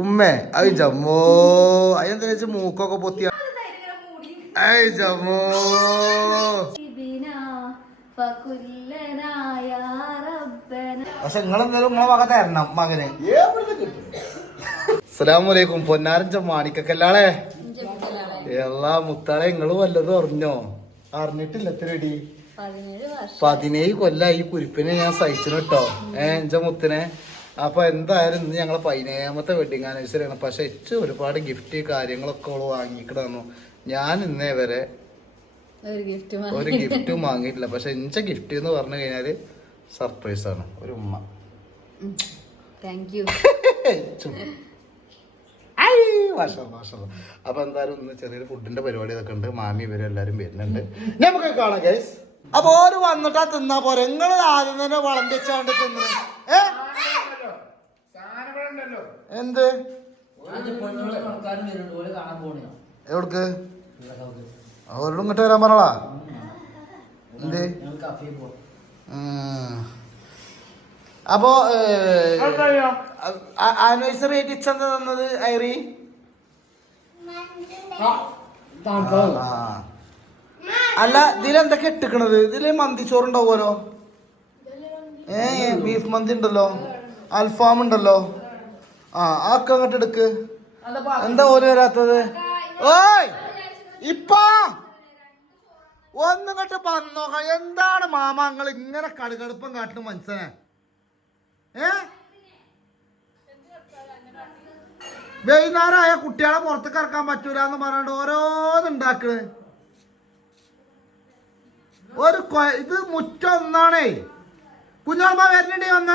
ഉമ്മേ അത് ജമ്മോ അതെന്താ വെച്ചാൽ മൂക്കൊക്കെ പൊത്തിയ ജമ്മോ പക്ഷെ നിങ്ങളെന്തായാലും നിങ്ങളെ വക തരണം മകന്. അസ്സലാമലൈക്കും പൊന്നാരഞ്ച മാണിക്കല്ലാളെ എല്ലാ മുത്താളെ നിങ്ങള് വല്ലതും അറിഞ്ഞോ? അറിഞ്ഞിട്ടില്ല. എത്രടി 17 കൊല്ലായി ഈ കുരിപ്പിനെ ഞാൻ സഹിച്ചിന് കേട്ടോ. എന്റെ മുത്തിനെ. അപ്പൊ എന്തായാലും ഇന്ന് ഞങ്ങളെ 17ാമത്തെ വെഡിങ് ആനിവേഴ്സറി ആണ്. പക്ഷെ ഏറ്റവും ഒരുപാട് ഗിഫ്റ്റ് കാര്യങ്ങളൊക്കെ അവള് വാങ്ങിക്കിടന്നു. ഞാൻ ഇന്നേ വരെ ഒരു ഗിഫ്റ്റും വാങ്ങിയിട്ടില്ല. പക്ഷെ എന്റെ ഗിഫ്റ്റ് എന്ന് പറഞ്ഞു കഴിഞ്ഞാല് സർപ്രൈസ് ആണ്. ഒരു ഉമ്മ. അപ്പൊ എന്തായാലും ഇന്ന് ചെറിയൊരു ഫുഡിന്റെ പരിപാടി ഇതൊക്കെ ഉണ്ട്. മാമി ഇവരും എല്ലാരും വരുന്നുണ്ട്. നമുക്ക് കാണാം ഗൈസ്. അപ്പൊ ഓര് വന്നിട്ടാ തിന്നാ പോരെ. നിങ്ങള് ആദ്യം തന്നെ വളമ്പിച്ചാണ്ട് തിന്നു. എന്ത് എവിടക്ക് അവരോടും ഇങ്ങോട്ട് വരാൻ പറഞ്ഞോളാ. എന്ത് അപ്പൊ ആനിവേഴ്സറി ആയിട്ട് ഇച്ചെന്താ തന്നത് ഐറി? അല്ല ഇതിലെന്തൊക്കെ ഇട്ടിക്കണത്? ഇതില് മന്തിച്ചോറുണ്ടാവുമല്ലോ. ബീഫ് മന്തി ഉണ്ടല്ലോ, അൽഫാം ഉണ്ടല്ലോ. ആക്കെ അങ്ങോട്ട് എടുക്ക്. എന്താ ഓര് വരാത്തത്? ഓയ് ഇപ്പൊ ഒന്നിങ്ങോട്ട് പറഞ്ഞോക്ക. എന്താണ് മാമ നിങ്ങൾ ഇങ്ങനെ കടുകടുപ്പം കാട്ടുന്ന മനസ്സിനെ? വൈകുന്നേരമായ കുട്ടികളെ പുറത്തേക്ക് ഇറക്കാൻ പറ്റൂല എന്ന് പറഞ്ഞിട്ട് ഓരോന്നുണ്ടാക്കണ്. ഒരു ഇത് മുറ്റം ഒന്നാണേ. കുഞ്ഞോളമ്മ വരുന്നുണ്ടേ വന്ന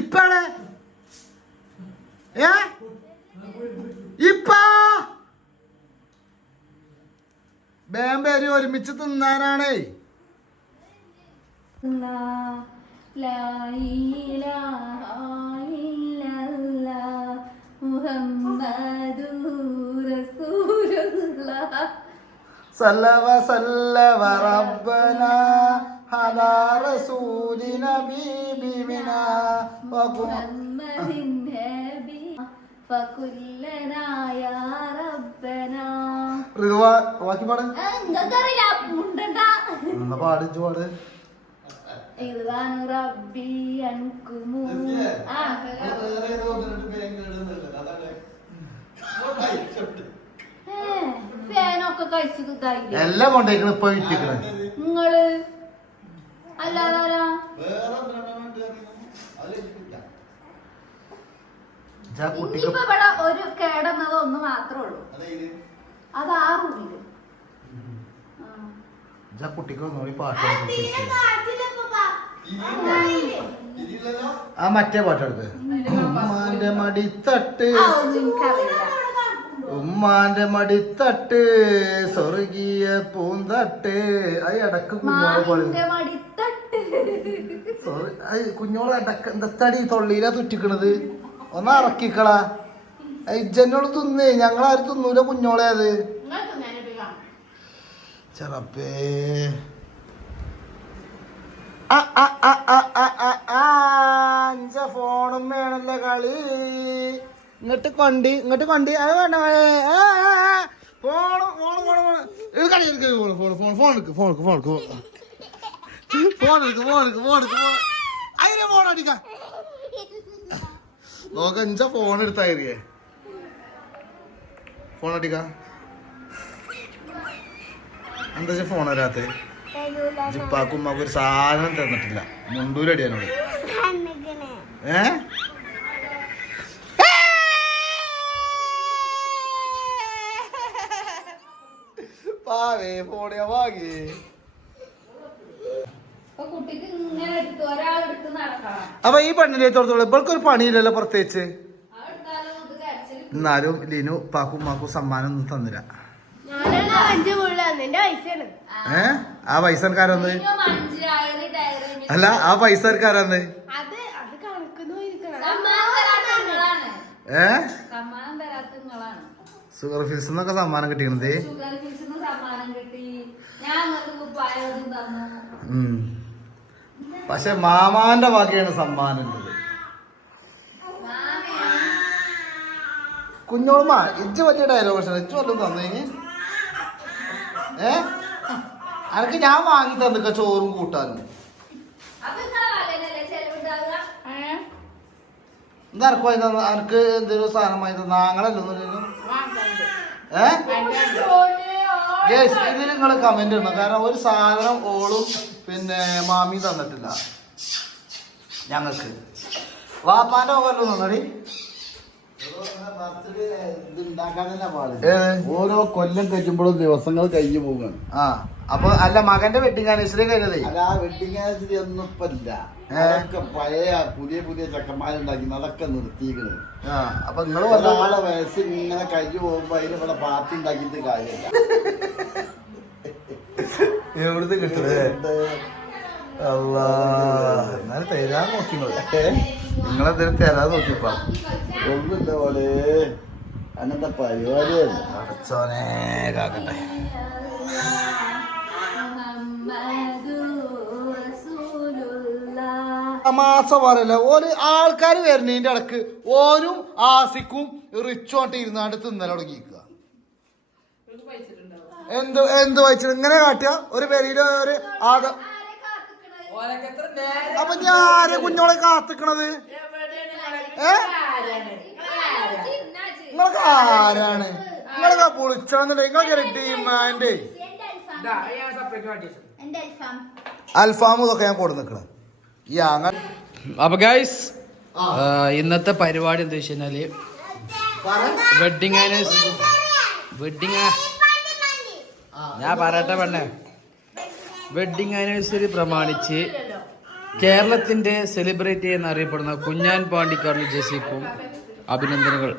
ഇപ്പാണ് ഇപ്പ ബേമ്പേരി ഒരുമിച്ച് തിന്നാനാണേ. സല്ലവ സല്ലവ റബ്ബന അലാ റസൂലിന ബിബിന വമുഹമ്മദിൻ നബി ഫകുല്ലനാ യാ റബ്ബന. റിദ്വാ ബാക്കി പാട്. എന്തറിയില്ല മുണ്ടണ്ട. എന്നാ പാട് പാട്. ഇൽവാൻ റബ്ബി അൻകുമു ഫാനൊക്കെ കഴിച്ചു എല്ലാം കൊണ്ടേക്കണ ഇപ്പൊ വിറ്റിക്കണ നിങ്ങള് അല്ലാതാരാ? ഇപ്പൊ ഇവിടെ ഒരു കേടുന്നത് ഒന്ന് മാത്രമേ ഉള്ളൂ. അത് ആ റൂമില് കുട്ടിക്ക് പാട്ട് ആ മറ്റേ പാട്ടെടുത്ത് ഉമ്മാന്റെ മടിത്തട്ട് ഉമ്മാന്റെ മടിത്തട്ട് സ്വർഗീയ പൂന്തട്ട്. അത് ഇടക്ക് കുഞ്ഞോളെ കുഞ്ഞോളെ ഇടക്ക് എന്തടി തൊള്ളിയിലാ തുറ്റിക്കണത്. ഒന്ന് ഇറക്കിക്കളാ. ഇജ്ജനോട് തിന്നേ. ഞങ്ങളാരും തിന്നൂല കുഞ്ഞോളെ. അത് ചെറപ്പേ അഞ്ച ഫോണും വേണല്ലോ കളി. ഇങ്ങോട്ട് കൊണ്ടി അത് വേണ്ട. ഫോണ് ഫോണ് ഫോണ് ഫോണ് കളി ഫോൺ ഫോൺ ഫോൺ ഫോൺ എടുക്ക് ഫോൺ ഫോൺ ഫോൺ എടുക്ക് ഫോൺ എടുക്ക് ഫോൺ എടുക്ക് അതിനെ ഫോൺ അടിക്ക നോക്ക. അഞ്ച ഫോൺ എടുത്തായിരിക്കേ ഫോൺ അടിക്ക. എന്താ ഫോൺ വരാത്ത? ജിപ്പാക്കും ഉമ്മാക്കും ഒരു സാധനം തന്നിട്ടില്ല. മുണ്ടൂരടിയാനോട് പാവേ ഫോണിയാ വാങ്ങി. അപ്പൊ ഈ പെണ്ണിനെ തോർത്തോളൂ. ഇവൾക്കൊരു പണിയില്ലല്ലോ പ്രത്യേകിച്ച്. എന്നാലും ലിനു പാക്കും ഉമ്മാക്കും സമ്മാനം ഒന്നും തന്നില്ല. ആ പൈസക്കാരന്ന് അല്ല ആ പൈസക്കാരന്ന് ഷുഗർ ഫീസ് എന്നൊക്കെ സമ്മാനം കിട്ടിയത്. പക്ഷെ മാമാന്റെ വകയാണ് സമ്മാനം ഉള്ളത്. കുഞ്ഞോളമ്മ ഇജ്ജ് വലിയ ഡയലോഗ് പക്ഷെ ഇജ്ജ് വല്ലതും തന്നേന്. അനക്ക് ഞാൻ വാങ്ങി തന്നിക്ക ചോറും കൂട്ടാനും. എന്താ അനക്ക് വാങ്ങി തന്ന? അനക്ക് എന്തെങ്കിലും സാധനം വാങ്ങി തന്ന ആങ്ങളല്ലോ ഇതിൽ നിങ്ങൾ കമന്റ് ഇടണം. കാരണം ഒരു സാധനം ഓളും പിന്നെ മാമി തന്നിട്ടില്ല ഞങ്ങൾക്ക്. വാപ്പാന്റെ ഓവല്ലോ തന്നടി. ഓരോ കൊല്ലം കഴിയുമ്പോഴും ദിവസങ്ങൾ കഴിഞ്ഞു പോവുകയാണ്. ആ അപ്പൊ അല്ല മകന്റെ വെഡിങ് ആനിവേഴ്സറി കഴിഞ്ഞതേ. അല്ല ആ വെഡിങ് ആനിവേഴ്സറി ഒന്നും ഇപ്പൊ ഇല്ല. അതൊക്കെ പഴയ പുതിയ ചെക്കന്മാരുണ്ടാക്കി അതൊക്കെ നിർത്തിയിരിക്കണ്. അപ്പൊ നിങ്ങള് ഒരാളെ വയസ്സ് ഇങ്ങനെ കഴിഞ്ഞു പോകുമ്പോ അതിന് ഇവിടെ പാർട്ടി ഉണ്ടാക്കിയിട്ട് കാര്യമില്ല. എവിടുന്ന് കിട്ടുന്നത്? എന്നാലും തരാൻ നോക്കി നിങ്ങളെന്തെങ്കിലും തരാൻ നോക്കിപ്പാ. ഒന്നുമില്ല പോലെ അങ്ങനത്തെ പരിപാടിയല്ല. അടച്ചോനെ കാക്കട്ടെ. മാസം പറയല്ല ഒരു ആൾക്കാർ വരുന്നതിന്റെ ഇടക്ക് ഓരും ആസിക്കും റിച്ചുമായിട്ട് ഇരുന്നാണ്ട് തിന്നല തുടങ്ങിയിരിക്കുക. എന്ത് വായിച്ചത് ഇങ്ങനെ കാട്ടുക ഒരു പേരില് ഒരു ആദം. അപ്പൊ ഞാന് കുഞ്ഞോളെ കാത്തിക്കണത് നിങ്ങൾക്ക് ആരാണ്? നിങ്ങളൊക്കെ പൊളിച്ചാന്നുണ്ടെ നിങ്ങൾക്ക് ടീമാൻ്റെ അൽഫാമും ഇതൊക്കെ ഞാൻ കൊടു നിക്കണ ഈ അങ്ങനെ. അപ്പൊ ഗൈസ് ഇന്നത്തെ പരിപാടി എന്താ വെച്ച് കഴിഞ്ഞാല് വെഡിങ് ഞാൻ പറയട്ടെ പെണ്ണെ, വെഡിങ് ആനിവേഴ്സറി പ്രമാണിച്ച് കേരളത്തിന്റെ സെലിബ്രിറ്റി എന്നറിയപ്പെടുന്ന കുഞ്ഞാൻ പാണ്ടിക്കാടിന് ജെസിക്കും അഭിനന്ദനങ്ങൾ.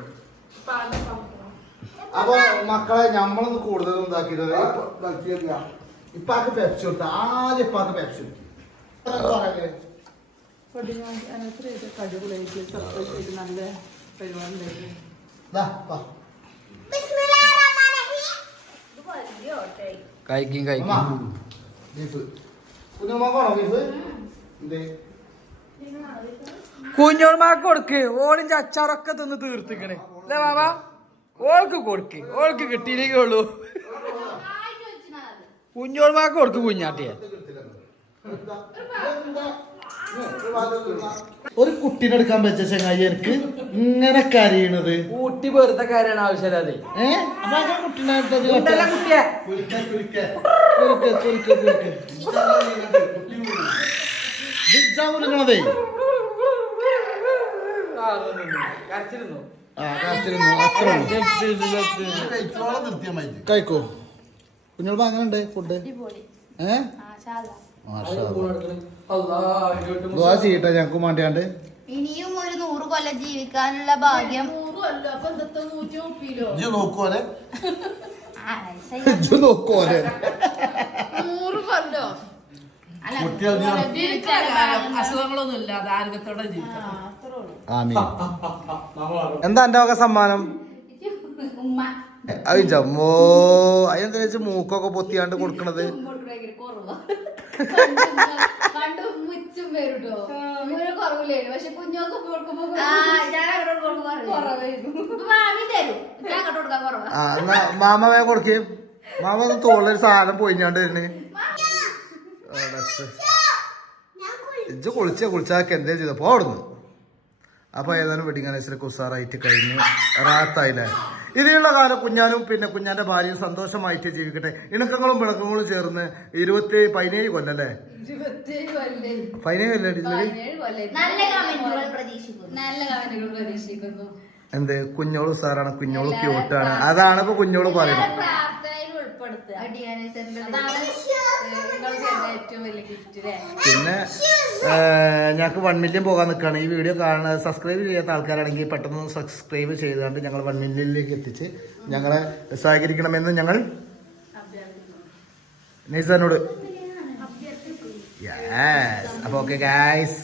അപ്പൊ മക്കളെ നമ്മളൊന്ന് കൂടുതലും ഇതാക്കിയത് ഇപ്പാക്ക് പെപ്സി കൊടുത്ത ആദ്യം ഇപ്പാക്ക് പെപ്സി കഴിക്കും കുഞ്ഞോൾമാക്ക് കൊടുക്ക്. ഓളിഞ്ച് അച്ചാറൊക്കെ തിന്ന് തീർത്തിക്കണേ അല്ലേ ബാബാ? ഓൾക്ക് കൊടുക്ക്, ഓൾക്ക് കിട്ടിയില്ലെങ്കിൽ ഉള്ളൂ. കുഞ്ഞോൾമാക്ക് കൊടുക്ക് കുഞ്ഞാട്ടിയെ. ഒരു കുട്ടീനെ എടുക്കാൻ പറ്റിയ ചങ്ങായി എനിക്ക് ഇങ്ങനെ കരയണത് ഊട്ടി വെറുതെ കാര്യമാണ് ആവശ്യമില്ലാതെ. കുട്ടീനെ കഴിക്കോ കുഞ്ഞോള് അങ്ങനെ ഉണ്ട് ഫുഡ്? ചെയ്യട്ടെ ഞങ്ങക്ക് വേണ്ടിയാണ്ട്. ഇനിയും ഒരു 100 കൊല്ലം ജീവിക്കാനുള്ള ഭാഗ്യം. നോക്കോലെ 100 കൊല്ലോ അസുഖങ്ങളൊന്നും ഇല്ലാതെ ആരോഗ്യത്തോടെ ജീവിക്കണം. എന്താ എന്റെ വക സമ്മാനം? ജമ്മോ അതെന്താ വെച്ചാ മൂക്കൊക്കെ പൊത്തിയാണ്ട് കൊടുക്കണത്? മാമ വേ കൊടുക്കേ. മാമ ഒന്ന് തോളൊരു സാധനം പോയിഞ്ഞാണ്ട് വരുന്നേ. ഇജ്ജ് കുളിച്ചാക്ക് എന്തേ ചെയ്തപ്പോ അവിടുന്ന്. അപ്പൊ ഏതായാലും വെഡിങ് ആനിവേഴ്സറിയൊക്കെ ഉസാറായിട്ട് കഴിഞ്ഞു, റാത്തായില്ലേ. ഇനിയുള്ള കാലം കുഞ്ഞാനും പിന്നെ കുഞ്ഞാന്റെ ഭാര്യയും സന്തോഷമായിട്ട് ജീവിക്കട്ടെ. ഇണക്കങ്ങളും പിണക്കങ്ങളും ചേർന്ന് 17 കൊല്ലല്ലേ? 17 എന്ത് കുഞ്ഞോള് ഉസാറാണ്, കുഞ്ഞോള് ക്യൂട്ടാണ്. അതാണ് ഇപ്പൊ കുഞ്ഞോള് പറയുന്നത്. പിന്നെ ഞങ്ങൾക്ക് 1 മില്യൺ പോകാൻ നിൽക്കുകയാണ്. ഈ വീഡിയോ കാണുന്ന സബ്സ്ക്രൈബ് ചെയ്യാത്ത ആൾക്കാരാണെങ്കിൽ പെട്ടെന്ന് സബ്സ്ക്രൈബ് ചെയ്തുകൊണ്ട് ഞങ്ങൾ 1 മില്യണിലേക്ക് എത്തിച്ച് ഞങ്ങളെ സഹകരിക്കണമെന്ന് ഞങ്ങൾ നൈസാനോട്. അപ്പൊ ഓക്കെ ഗായ്സ്.